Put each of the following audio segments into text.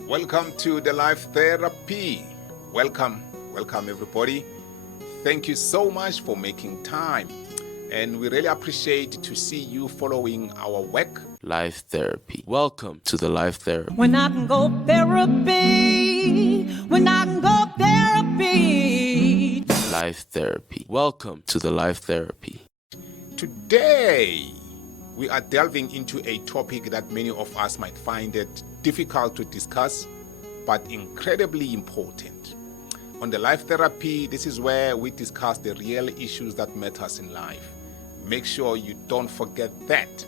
Welcome to the Life Therapy. Welcome everybody. Thank you so much for making time. And we really appreciate to see you following our work. Life Therapy. Welcome to the Life Therapy. When I can go therapy, when I can go therapy. Life Therapy. Welcome to the Life Therapy. Today, we are delving into a topic that many of us might find it difficult to discuss, but incredibly important. On the Life Therapy, this is where we discuss the real issues that matters in life. Make sure you don't forget that.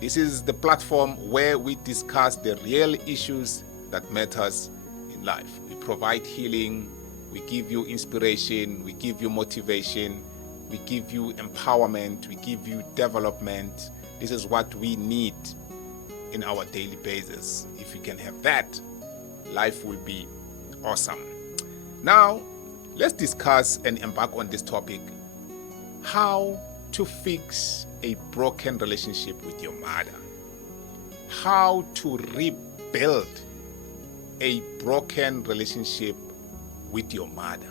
This is the platform where we discuss the real issues that matters in life. We provide healing, we give you inspiration, we give you motivation, we give you empowerment, we give you development. This is what we need in our daily basis. If we can have that, life will be awesome. Now, let's discuss and embark on this topic: how to fix a broken relationship with your mother. How to rebuild a broken relationship with your mother.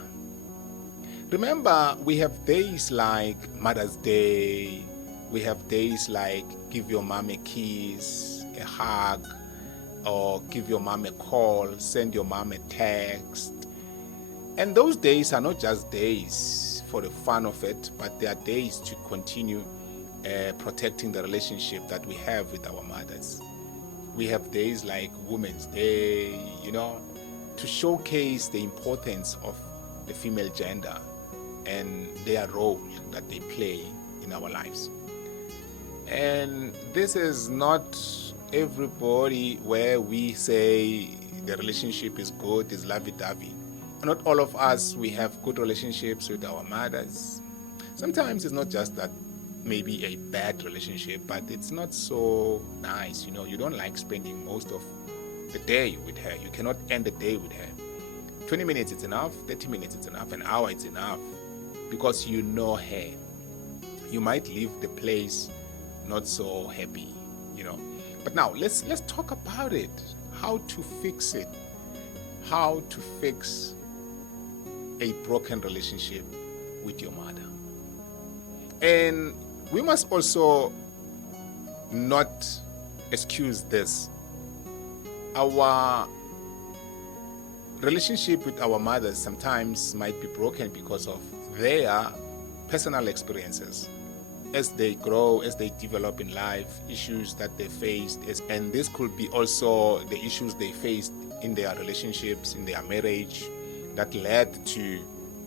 Remember, we have days like Mother's Day. We have days like give your mom a kiss, a hug, or give your mom a call, send your mom a text. And those days are not just days for the fun of it, but they are days to continue protecting the relationship that we have with our mothers. We have days like Women's Day, to showcase the importance of the female gender and their role that they play in our lives. And this is not everybody where we say the relationship is good, is lovey-dovey. Not all of us, we have good relationships with our mothers. Sometimes it's not just that maybe a bad relationship, but it's not so nice. You don't like spending most of the day with her. You cannot end the day with her. 20 minutes it's enough, 30 minutes it's enough, an hour it's enough, because you know her. You might leave the place not so happy, But now let's talk about it. How to fix it. How to fix a broken relationship with your mother. And we must also not excuse this. Our relationship with our mothers sometimes might be broken because of their personal experiences. As they grow, as they develop in life, issues that they faced, and this could be also the issues they faced in their relationships, in their marriage, that led to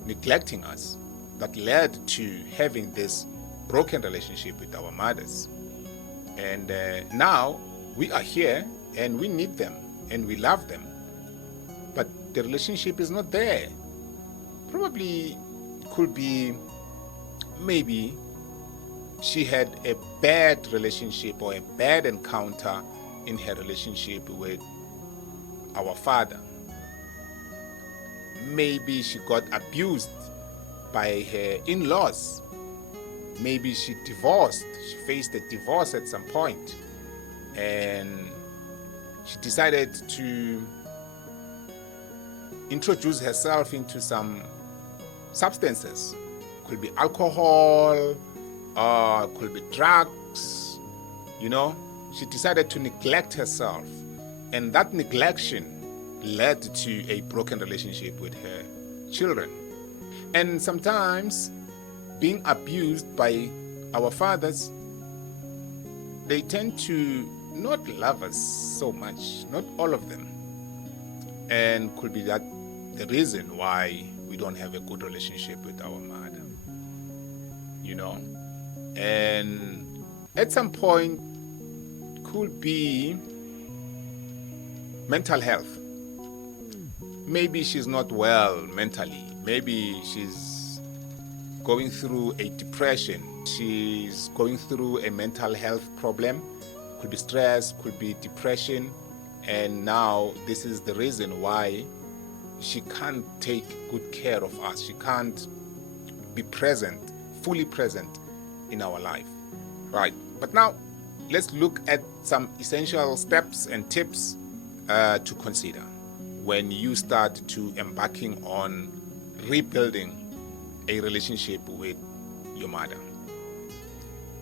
neglecting us, that led to having this broken relationship with our mothers. And now we are here and we need them and we love them, but the relationship is not there. Probably could be maybe she had a bad relationship or a bad encounter in her relationship with our father. Maybe she got abused by her in-laws. Maybe she divorced. She faced a divorce at some point, and she decided to introduce herself into some substances. Could be alcohol, could be drugs, She decided to neglect herself, and that neglection led to a broken relationship with her children. And sometimes being abused by our fathers, they tend to not love us so much, not all of them. And could be that the reason why we don't have a good relationship with our mother. And at some point could be mental health. Maybe she's not well mentally. Maybe she's going through a depression. She's going through a mental health problem. Could be stress, could be depression. And now this is the reason why she can't take good care of us. She can't be present, fully present in our life. Right. But now let's look at some essential steps and tips to consider when you start to embarking on rebuilding a relationship with your mother.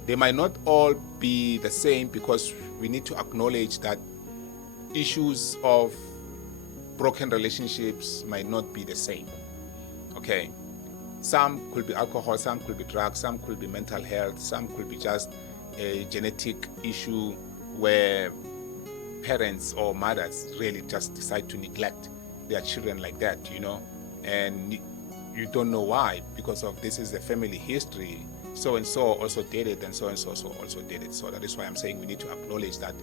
They might not all be the same, because we need to acknowledge that issues of broken relationships might not be the same. Okay, some could be alcohol, some could be drugs, some could be mental health, some could be just a genetic issue where parents or mothers really just decide to neglect their children like that, and you don't know why, because of this is a family history. So and so also did it, and so also did it. So that is why I'm saying we need to acknowledge that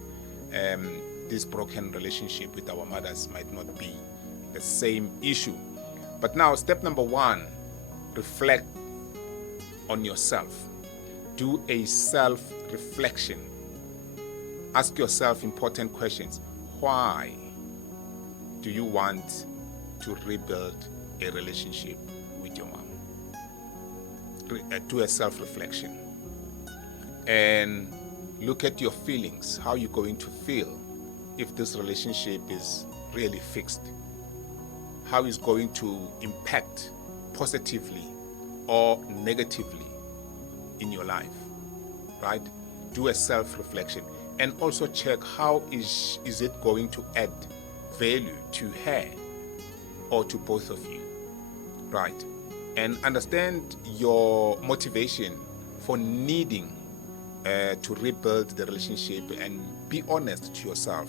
this broken relationship with our mothers might not be the same issue. But now, step number 1, reflect on yourself. Do a self-reflection. Ask yourself important questions. Why do you want to rebuild a relationship with your mom? Do a self-reflection and look at your feelings. How are you going to feel if this relationship is really fixed? How is going to impact positively or negatively in your life, right? Do a self-reflection and also check how is it going to add value to her or to both of you, right? And understand your motivation for needing to rebuild the relationship, and be honest to yourself,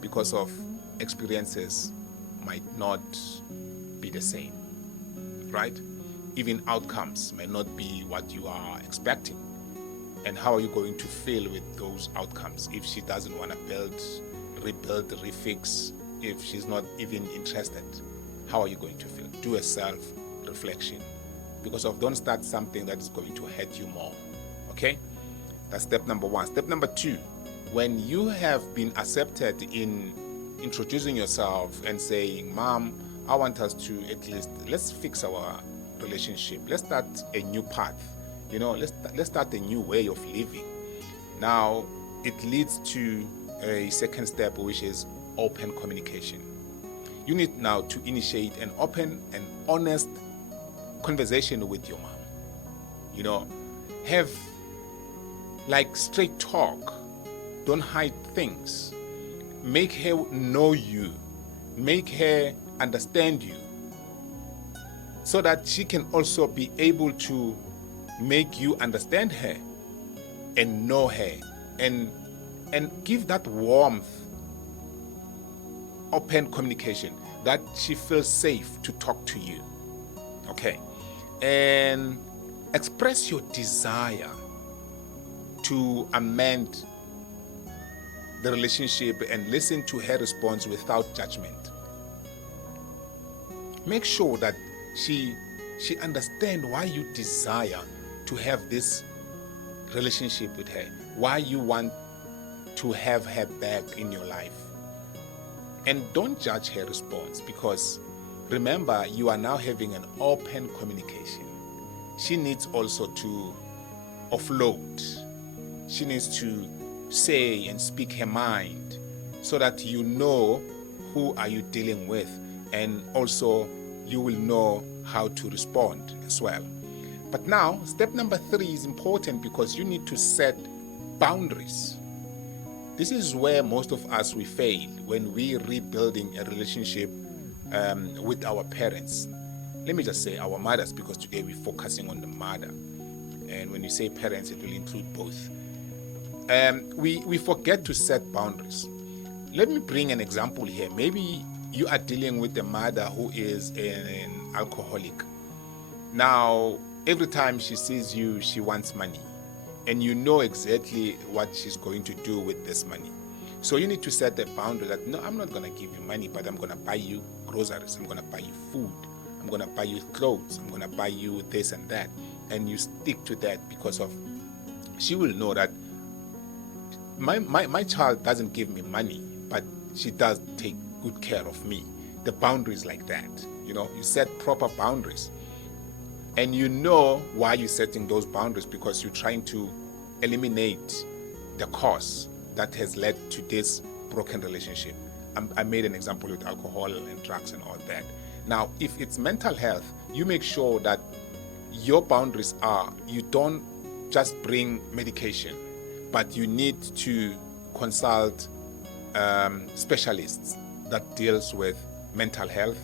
because of experiences might not be the same, right? Even outcomes may not be what you are expecting. And how are you going to feel with those outcomes if she doesn't want to rebuild, refix, if she's not even interested? How are you going to feel? Do a self-reflection, because don't start something that is going to hurt you more, okay? That's step number 1. Step number 2, when you have been accepted in introducing yourself and saying, Mom, I want us to let's fix our relationship. Let's start a new path. Let's start a new way of living. Now, it leads to a second step, which is open communication. You need now to initiate an open and honest conversation with your mom. Have straight talk. Don't hide things. Make her know you. Make her understand you, so that she can also be able to make you understand her and know her, and give that warmth, open communication, that she feels safe to talk to you. Okay. And express your desire to amend the relationship and listen to her response without judgment. Make sure that she understands why you desire to have this relationship with her, why you want to have her back in your life. And don't judge her response, because remember, you are now having an open communication. She needs also to offload. She needs to say and speak her mind, so that you know who are you dealing with, and also you will know how to respond as well. But now, step number 3 is important, because you need to set boundaries. This is where most of us we fail when we rebuilding a relationship with our parents. Let me just say our mothers, because today we're focusing on the mother. And when you say parents, it will include both. We forget to set boundaries. Let me bring an example here. Maybe you are dealing with a mother who is an alcoholic. Now, every time she sees you, she wants money. And you know exactly what she's going to do with this money. So you need to set a boundary that, no, I'm not going to give you money, but I'm going to buy you groceries. I'm going to buy you food. I'm going to buy you clothes. I'm going to buy you this and that. And you stick to that, because she will know that my child doesn't give me money, but she does take good care of me. The boundaries like that. You set proper boundaries. And you know why you're setting those boundaries, because you're trying to eliminate the cause that has led to this broken relationship. I made an example with alcohol and drugs and all that. Now, if it's mental health, you make sure that your boundaries are, you don't just bring medication, but you need to consult specialists that deals with mental health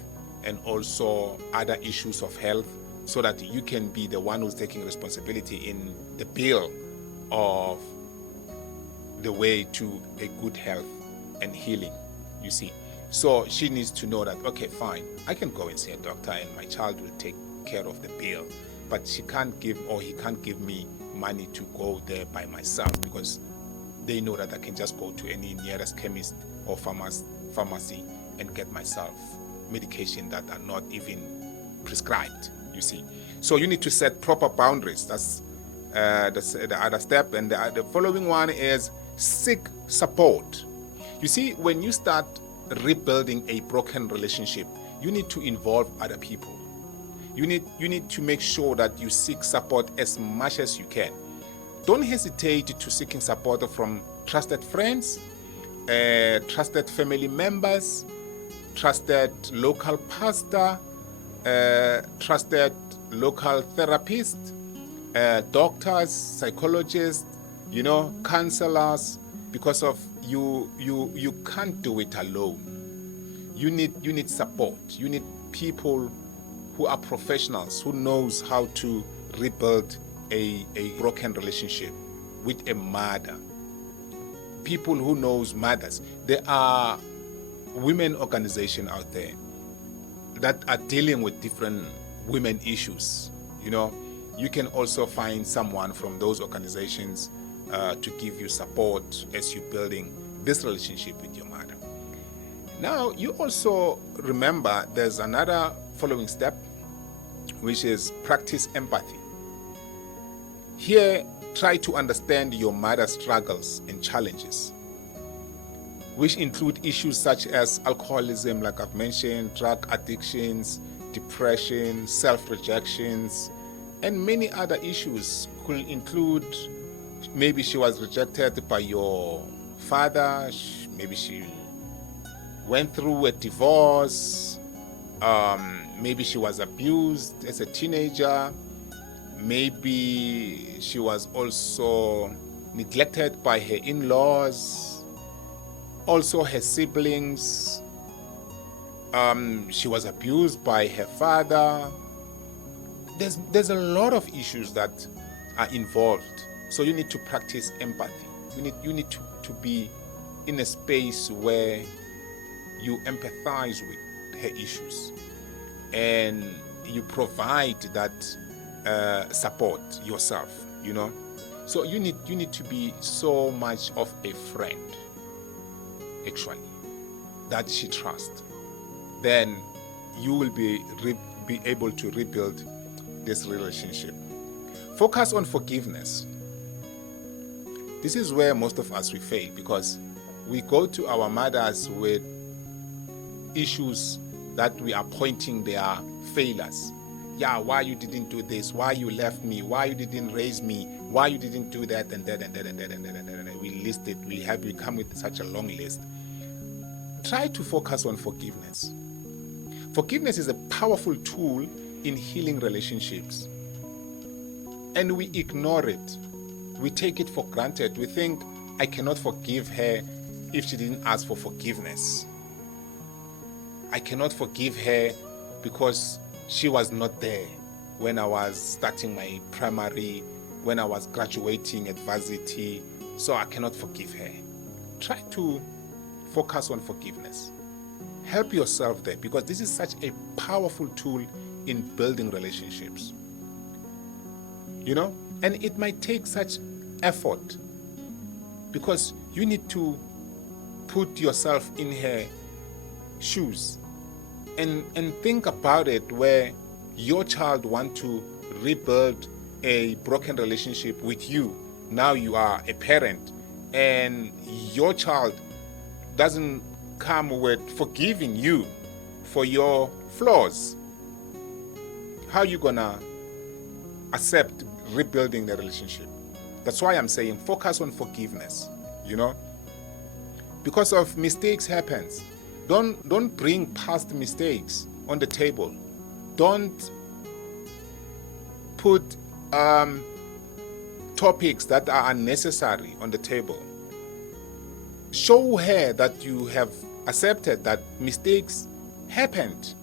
and also other issues of health, so that you can be the one who's taking responsibility in the bill of the way to a good health and healing, you see. So she needs to know that, okay, fine, I can go and see a doctor and my child will take care of the bill, but she can't give, or he can't give me money to go there by myself, because they know that I can just go to any nearest chemist or pharmacy and get myself medication that are not even prescribed, you see. So you need to set proper boundaries. That's the other step. And the following one is seek support. You see, when you start rebuilding a broken relationship, you need to involve other people. You need to make sure that you seek support as much as you can. Don't hesitate to seeking support from trusted friends, trusted family members, trusted local pastor, trusted local therapist, doctors, psychologists, counselors, because of you can't do it alone. You need support. You need people who are professionals, who knows how to rebuild a broken relationship with a mother. People who knows mothers. There are women organizations out there that are dealing with different women issues. You can also find someone from those organizations to give you support as you're building this relationship with your mother. Now, you also remember there's another following step, which is practice empathy. Here, try to understand your mother's struggles and challenges, which include issues such as alcoholism, like I've mentioned, drug addictions, depression, self-rejections, and many other issues. Could include maybe she was rejected by your father, maybe she went through a divorce, maybe she was abused as a teenager, maybe she was also neglected by her in-laws, also her siblings, she was abused by her father. There's a lot of issues that are involved. So you need to practice empathy. You need to be in a space where you empathize with her issues and you provide that support yourself, So you need to be so much of a friend, actually, that she trusts. Then you will be able to rebuild this relationship. Focus on forgiveness. This is where most of us we fail, because we go to our mothers with issues that we are pointing their failures. Yeah, why you didn't do this? Why you left me? Why you didn't raise me? Why you didn't do that and that and that and that and that and that? And we list it. We come with such a long list. Try to focus on forgiveness. Forgiveness is a powerful tool in healing relationships, and we ignore it. We take it for granted. We think, I cannot forgive her if she didn't ask for forgiveness. I cannot forgive her because she was not there when I was starting my primary, when I was graduating at varsity, so I cannot forgive her. Try to focus on forgiveness. Help yourself there, because this is such a powerful tool in building relationships. And it might take such effort, because you need to put yourself in her shoes and think about it, where your child wants to rebuild a broken relationship with you. Now you are a parent, and your child doesn't come with forgiving you for your flaws. How are you gonna accept rebuilding the relationship? That's why I'm saying focus on forgiveness, Because of mistakes happens. Don't bring past mistakes on the table. Don't put topics that are unnecessary on the table. Show her that you have accepted that mistakes happened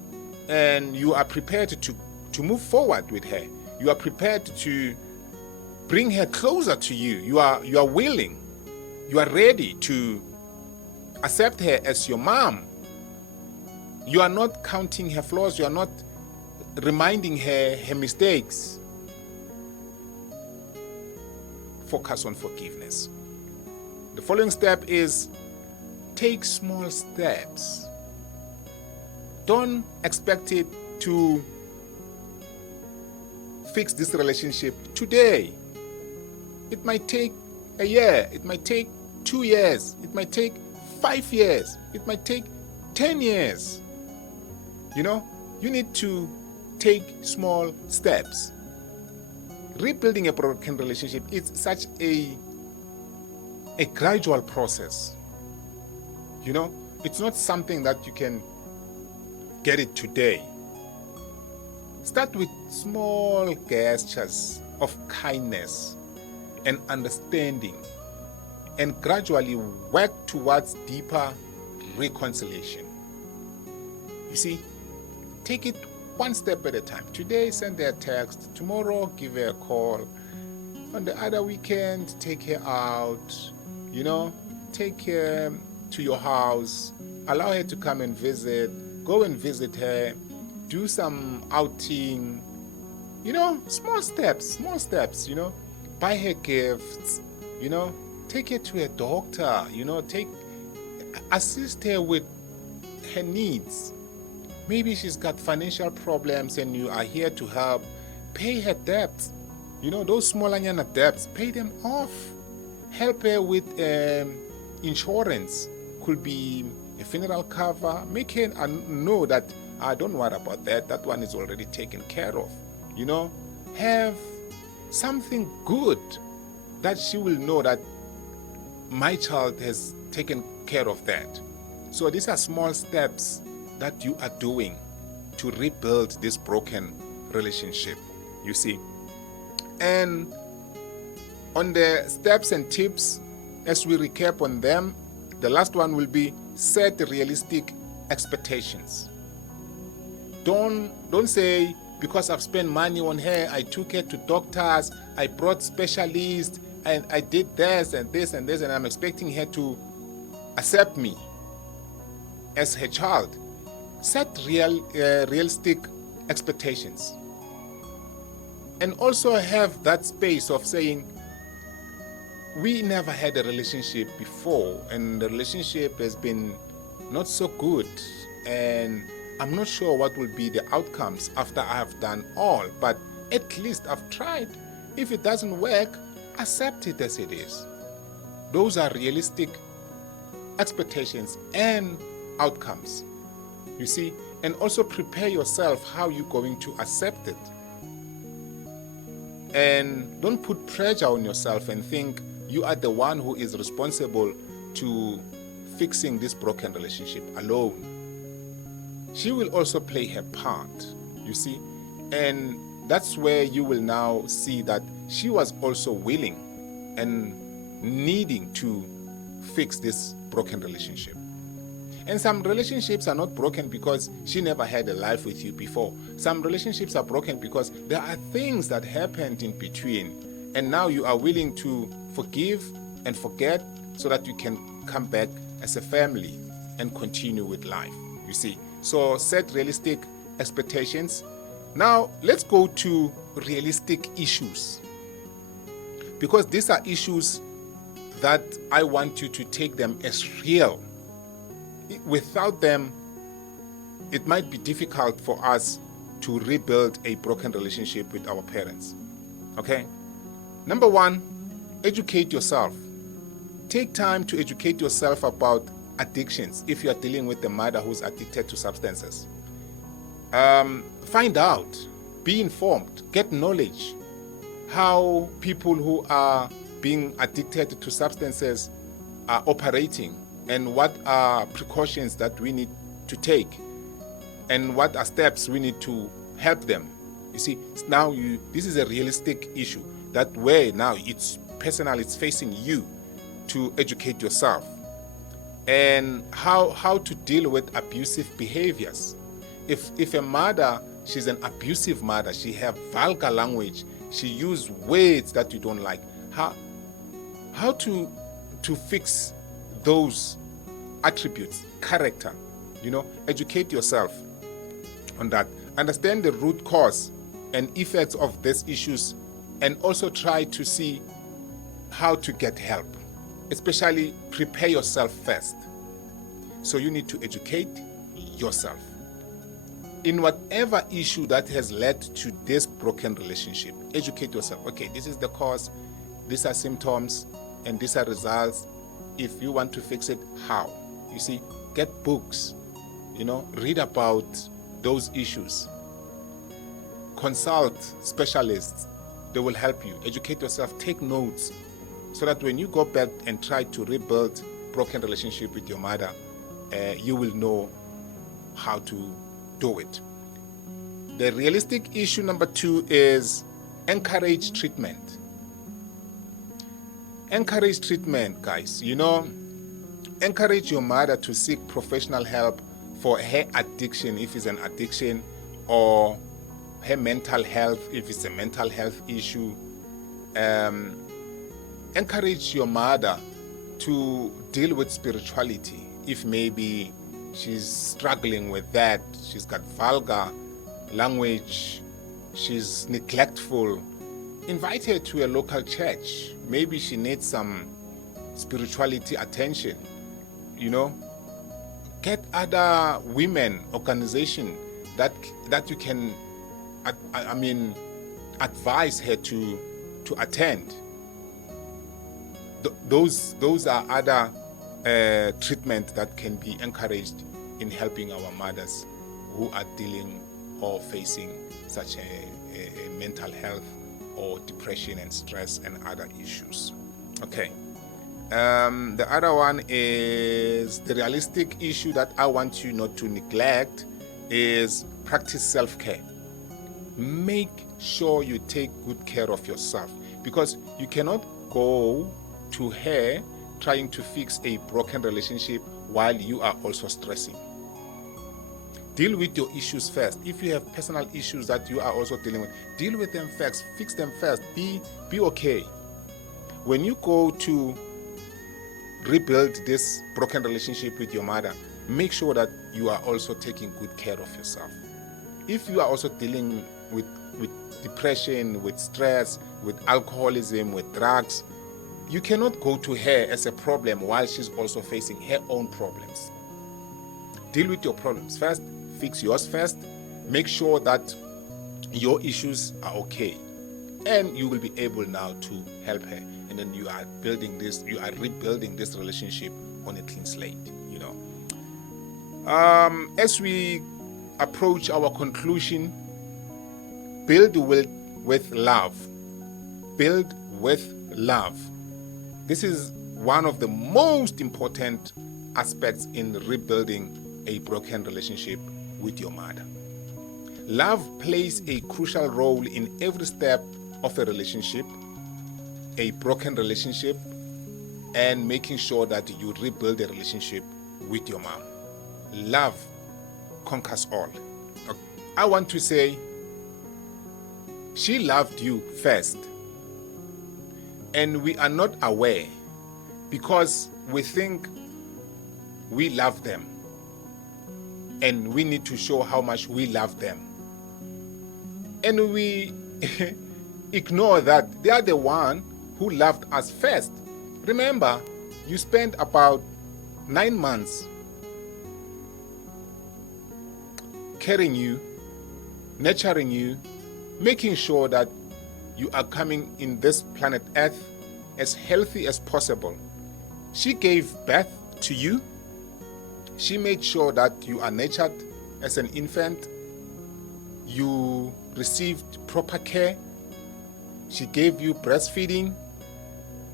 and you are prepared to move forward with her. You are prepared to bring her closer to you. You are willing. You are ready to accept her as your mom. You are not counting her flaws. You are not reminding her mistakes. Focus on forgiveness. The following step is take small steps. Don't expect it to fix this relationship today. It might take a year. It might take 2 years. It might take 5 years. It might take 10 years. You need to take small steps. Rebuilding a broken relationship is such a gradual process. It's not something that you can get it today. Start with small gestures of kindness and understanding, and gradually work towards deeper reconciliation. You see, take it one step at a time. Today, send her a text. Tomorrow, give her a call. On the other weekend, take her out. Take her to your house. Allow her to come and visit. Go and visit her. Do some outing. Small steps. Buy her gifts. Take her to a doctor. Assist her with her needs. Maybe she's got financial problems and you are here to help. Pay her debts. Those small debts, pay them off. Help her with insurance. Could be a funeral cover. Make her know that, don't worry about that. That one is already taken care of. Have something good that she will know that my child has taken care of that. So these are small steps that you are doing to rebuild this broken relationship, you see. And on the steps and tips, as we recap on them, the last one will be set realistic expectations. Don't say, because I've spent money on her, I took her to doctors, I brought specialists, and I did this and this and this, and I'm expecting her to accept me as her child. Set realistic expectations. And also have that space of saying, we never had a relationship before, and the relationship has been not so good, and I'm not sure what will be the outcomes after I have done all, but at least I've tried. If it doesn't work, accept it as it is. Those are realistic expectations and outcomes, you see. And also prepare yourself how you're going to accept it. And don't put pressure on yourself and think you are the one who is responsible to fixing this broken relationship alone. She will also play her part, you see. And that's where you will now see that she was also willing and needing to fix this broken relationship. And some relationships are not broken because she never had a life with you before. Some relationships are broken because there are things that happened in between, and now you are willing to forgive and forget so that you can come back as a family and continue with life, you see. So set realistic expectations. Now let's go to realistic issues, because these are issues that I want you to take them as real. Without them, it might be difficult for us to rebuild a broken relationship with our parents. Okay? Number one, educate yourself. Take time to educate yourself about addictions if you are dealing with a mother who's addicted to substances. Find out, be informed, get knowledge how people who are being addicted to substances are operating. and what are precautions that we need to take, and what are steps we need to help them. You see, now this is a realistic issue that where now it's personal, it's facing you to educate yourself, and how to deal with abusive behaviors. If a mother, she's an abusive mother, she have vulgar language, she use words that you don't like, how to fix those attributes, character, educate yourself on that. Understand the root cause and effects of these issues, and also try to see how to get help. Especially prepare yourself first. So you need to educate yourself in whatever issue that has led to this broken relationship. Educate yourself. Okay, this is the cause, these are symptoms, and these are results. If you want to fix it, how? You see, get books, read about those issues. Consult specialists, they will help you. Educate yourself, take notes, so that when you go back and try to rebuild broken relationship with your mother, you will know how to do it. The realistic issue number 2 is encourage treatment. Encourage treatment, guys. Encourage your mother to seek professional help for her addiction, if it's an addiction, or her mental health, if it's a mental health issue. Encourage your mother to deal with spirituality. If maybe she's struggling with that, she's got vulgar language, she's neglectful, invite her to a local church. Maybe she needs some spirituality attention. Get other women organization that you can advise her to attend. Those are other treatment that can be encouraged in helping our mothers who are dealing or facing such a mental health or depression and stress and other issues. Okay. The other one is the realistic issue that I want you not to neglect is practice self-care. Make sure you take good care of yourself, because you cannot go to her trying to fix a broken relationship while you are also stressing. Deal with your issues first. If you have personal issues that you are also dealing with, deal with them first, fix them first, be okay. When you go to rebuild this broken relationship with your mother, make sure that you are also taking good care of yourself. If you are also dealing with depression, with stress, with alcoholism, with drugs, you cannot go to her as a problem while she's also facing her own problems. Deal with your problems first, fix yours first, make sure that your issues are okay, and you will be able now to help her. And then you are rebuilding this relationship on a clean slate, As we approach our conclusion, build with love. Build with love. This is one of the most important aspects in rebuilding a broken relationship with your mother. Love plays a crucial role in every step of a relationship, a broken relationship, and making sure that you rebuild a relationship with your mom. Love conquers all. I want to say, she loved you first, and we are not aware because we think we love them, and we need to show how much we love them. And we ignore that they are the one who loved us first. Remember, you spent about 9 months carrying you, nurturing you, making sure that you are coming in this planet Earth as healthy as possible. She gave birth to you. She made sure that you are nurtured as an infant. You received proper care. She gave you breastfeeding.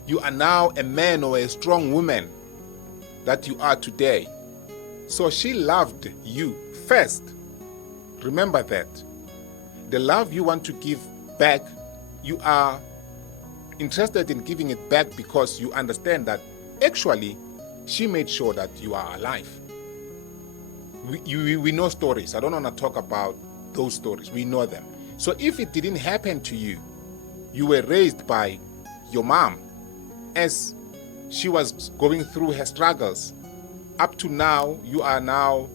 You are now a man or a strong woman. that you are today. So she loved you first. Remember that. The love you want to give back, you are interested in giving it back because you understand that actually she made sure that you are alive. We know stories. I don't want to talk about those stories. We know them. So if it didn't happen to you, you were raised by your mom as she was going through her struggles. Up to now, you are now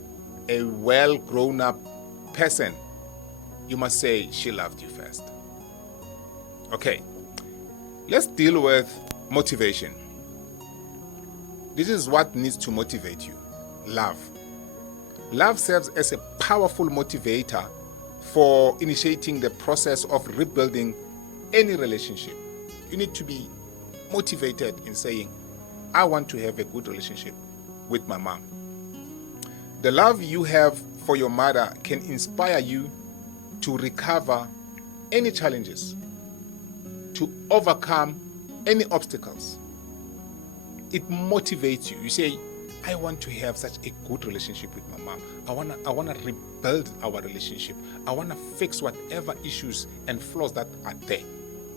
a well grown up person. You must say she loved you first. Okay, let's deal with motivation. This is what needs to motivate you. Love. Love serves as a powerful motivator for initiating the process of rebuilding any relationship. You need to be motivated in saying, I want to have a good relationship with my mom. The love you have for your mother can inspire you to recover any challenges, to overcome any obstacles. It motivates you. You say, I want to have such a good relationship with my mom. I wanna rebuild our relationship. I wanna fix whatever issues and flaws that are there.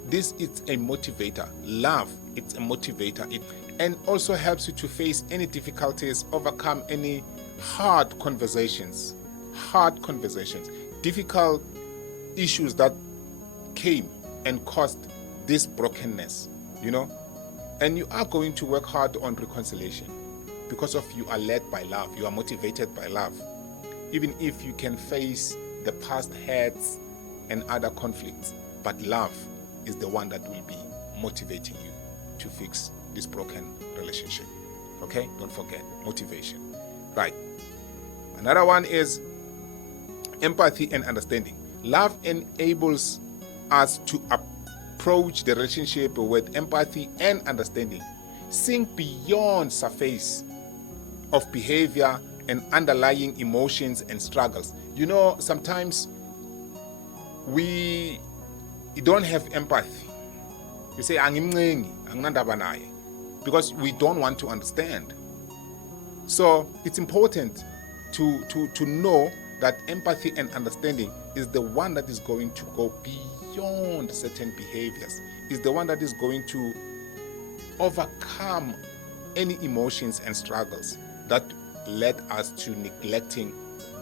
This is a motivator. Love, it's a motivator. And also helps you to face any difficulties, overcome any hard conversations, difficult issues that came and caused this brokenness, And you are going to work hard on reconciliation because of you are led by love. You are motivated by love. Even if you can face the past hurts and other conflicts, but love is the one that will be motivating you to fix this broken relationship. Okay? Don't forget, motivation. Right. Another one is empathy and understanding. Love enables us to approach the relationship with empathy and understanding, seeing beyond surface of behavior and underlying emotions and struggles. Sometimes we don't have empathy. We say, because we don't want to understand. So it's important to know that empathy and understanding is the one that is going to go beyond certain behaviors, is the one that is going to overcome any emotions and struggles that led us to neglecting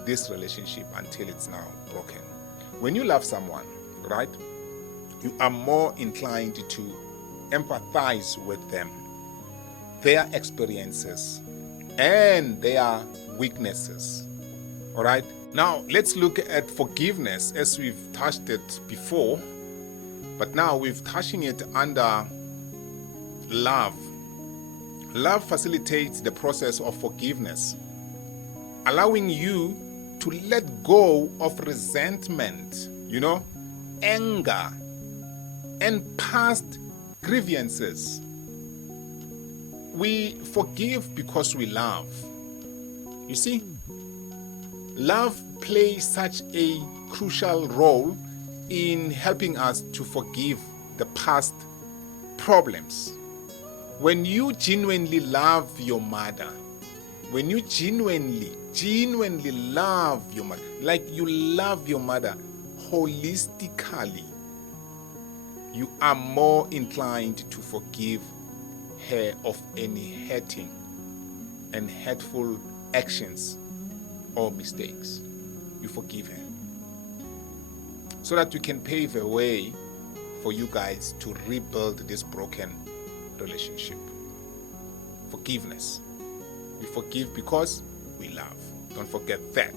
this relationship until it's now broken. When you love someone, right, you are more inclined to empathize with them, their experiences and their weaknesses. All right. Now let's look at forgiveness, as we've touched it before, but now we're touching it under love. Love facilitates the process of forgiveness, allowing you to let go of resentment, anger, and past grievances. We forgive because we love. You see, love plays such a crucial role in helping us to forgive the past problems. When you genuinely love your mother, when you genuinely love your mother, like you love your mother holistically, you are more inclined to forgive her of any hurting and hurtful actions or mistakes. You forgive her so that you can pave a way for you guys to rebuild this broken relationship. Forgiveness. We forgive because we love. Don't forget that.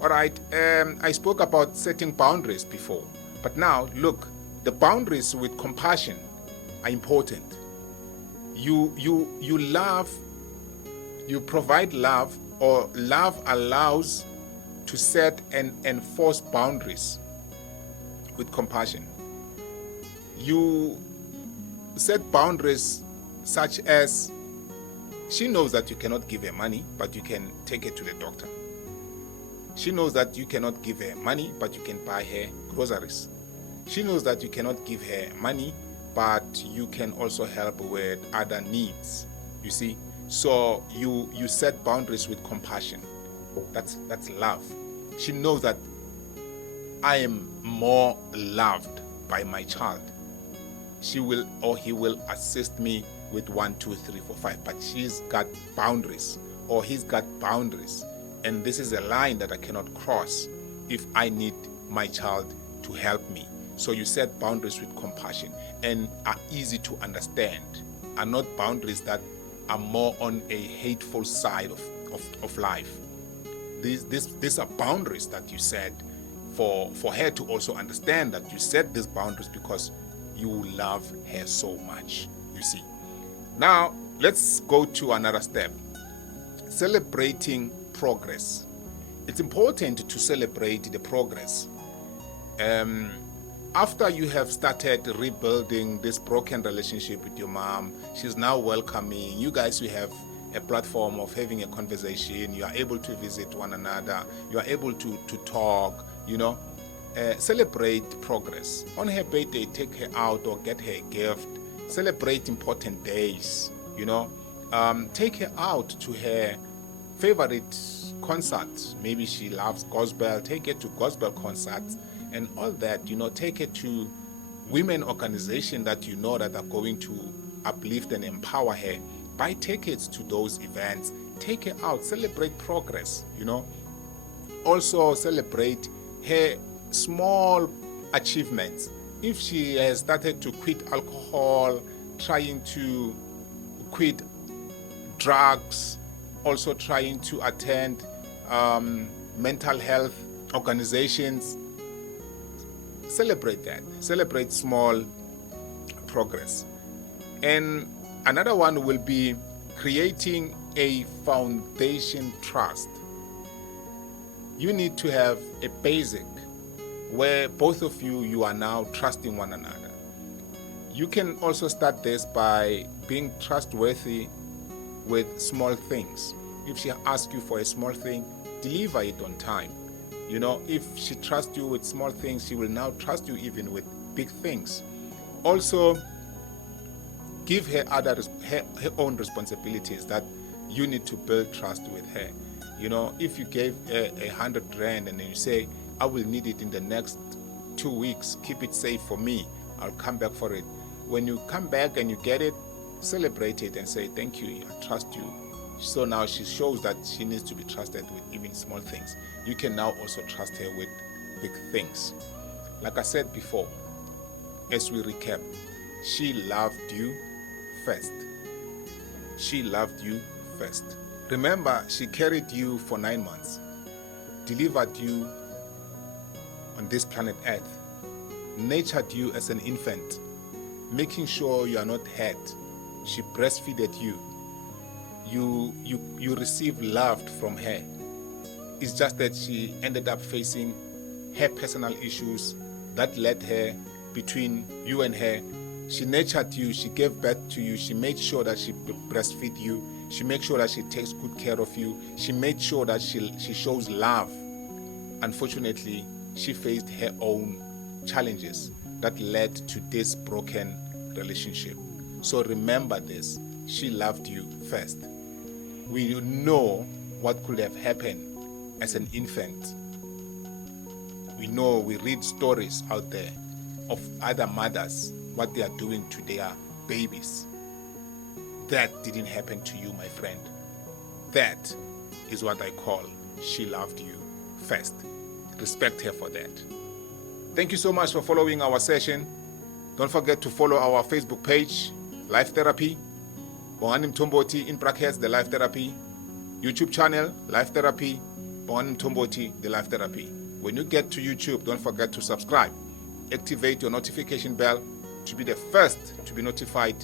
All right, I spoke about setting boundaries before, but now look, the boundaries with compassion are important. You love, you provide love, or love allows to set and enforce boundaries with compassion. You set boundaries such as, she knows that you cannot give her money, but you can take her to the doctor. She knows that you cannot give her money, but you can buy her groceries. She knows that you cannot give her money, but you can also help with other needs. You see? So you set boundaries with compassion. That's love. She knows that I am more loved by my child. She will or he will assist me with 1, 2, 3, 4, 5, but she's got boundaries or he's got boundaries. And this is a line that I cannot cross if I need my child to help me. So you set boundaries with compassion and are easy to understand, are not boundaries that are more on a hateful side of life. These are boundaries that you set for her to also understand that you set these boundaries because you love her so much, you see. Now, let's go to another step. Celebrating progress. It's important to celebrate the progress. After you have started rebuilding this broken relationship with your mom, she's now welcoming. You guys will have a platform of having a conversation. You are able to visit one another. You are able to talk, celebrate progress. On her birthday, take her out or get her a gift. Celebrate important days, take her out to her favorite concerts. Maybe she loves gospel. Take her to gospel concerts and all that. Take her to women organizations that that are going to uplift and empower her. Buy tickets to those events. Take her out. Celebrate progress. Also celebrate her small achievements. If she has started to quit alcohol, trying to quit drugs, also trying to attend mental health organizations, celebrate that. Celebrate small progress. And another one will be creating a foundation trust. You need to have a basic where both of you are now trusting one another. You can also start this by being trustworthy with small things. If she asks you for a small thing, deliver it on time. If she trusts you with small things, she will now trust you even with big things. Also, give her her own responsibilities that you need to build trust with her. If you gave 100 rand and then you say, I will need it in the next 2 weeks, keep it safe for me, I'll come back for it. When you come back and you get it, celebrate it and say, thank you, I trust you. So now she shows that she needs to be trusted with even small things. You can now also trust her with big things. Like I said before, as we recap, she loved you first. She loved you first. Remember, she carried you for 9 months, delivered you on this planet Earth, nurtured you as an infant, making sure you are not hurt. She breastfeeded you. You received love from her. It's just that she ended up facing her personal issues that led her between you and her. She nurtured you, she gave birth to you, she made sure that she breastfeed you, she made sure that she takes good care of you, she made sure that she shows love. Unfortunately, she faced her own challenges that led to this broken relationship. So remember this, she loved you first. We know what could have happened as an infant. We know, we read stories out there of other mothers, what they are doing to their babies. That didn't happen to you, my friend. That is what I call she loved you first. Respect her for that. Thank you so much for following our session. Don't forget to follow our Facebook page, Life Therapy. Bongani Mtomboti, in brackets, the Life Therapy. YouTube channel, Life Therapy. Bongani Mtomboti, the Life Therapy. When you get to YouTube, don't forget to subscribe. Activate your notification bell to be the first to be notified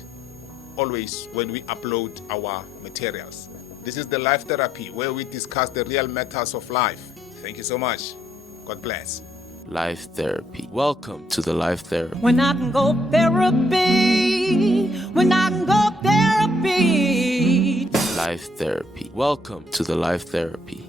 always when we upload our materials. This is the Life Therapy, where we discuss the real matters of life. Thank you so much. God bless. Life Therapy. Welcome to the Life Therapy. When I can go therapy, when I can go therapy. Life Therapy. Welcome to the Life Therapy.